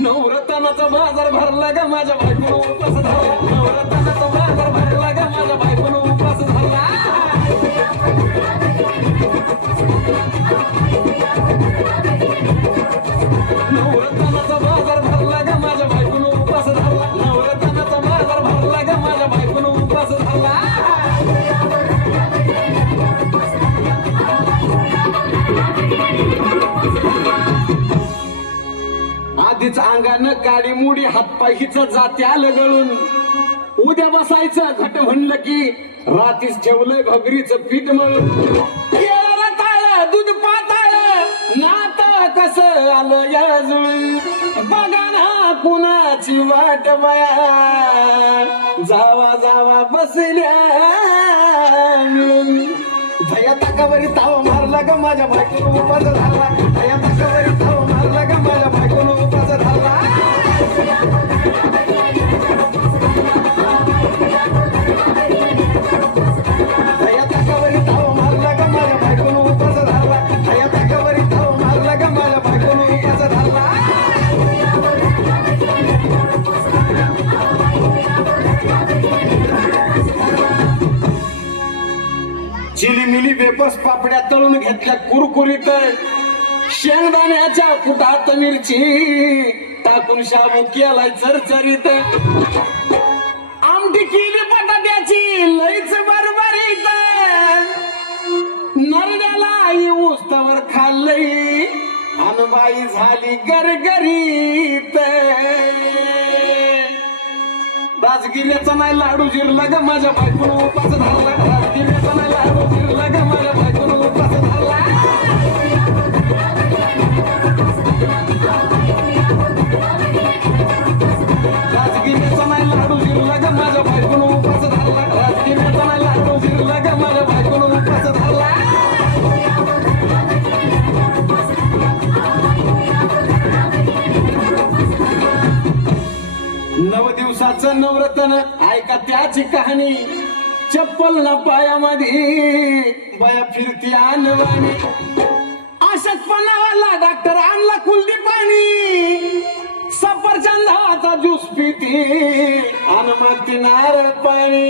नवरत्नाचा बाजार भरला ग माझ्या बायकोनं. उपास धरला नवरत्नाचा आधीच अंगानं काळी मुडी हातपाय हिच जाते आलं गळून. उद्या बसायचं घट म्हणलं की रातीच ठेवलंय भगरीचं पीठ मळून. ताळ दूध पाताळ नात कस आलं या जुळून बघा ना कुणाची वाट बया. जावा जावा बसल्या मिळून. भया ताकावरी ताव मारला ग माझ्या बायकोनं उपास झाला. भया ताकावरी ताव मारला ग चिलीमिली वेपस पापड्या तळून घेतल्या कुरकुरीत. शेंगदाण्याच्या कुटात मिरची टाकून शाबू केलाय चरचरीत. आमटी केली बटाट्याची लईच बरबरीत. नरड्याला येऊस तवर खाल्लई अनबाई झाली गरगरीत. राजगिऱ्याचा नाही लाडू जिरला ग माझ्या बायकोनं उपास धरला राजगिऱ्याचा नाही लाडू जिरला ग. नवरतन ऐका त्याची कहाणी. चप्पल ना पायामध्ये बया फिरती आणवाणी. अशाच डॉक्टर आणला कुलदी पाणी सफरचंदाचा ज्यूस पिती आणि मग ती नारळ पाणी.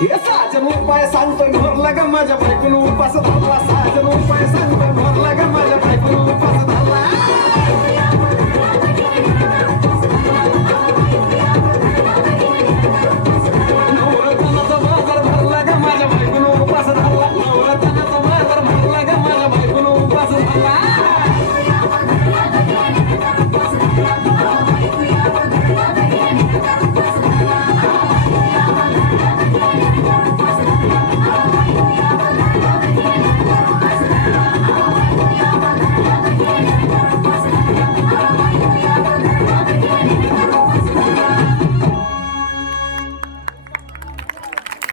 हे साजन उपाय सांगतो भरला ग माझ्या बायकून उपास धरला साजन उपाय सांगतो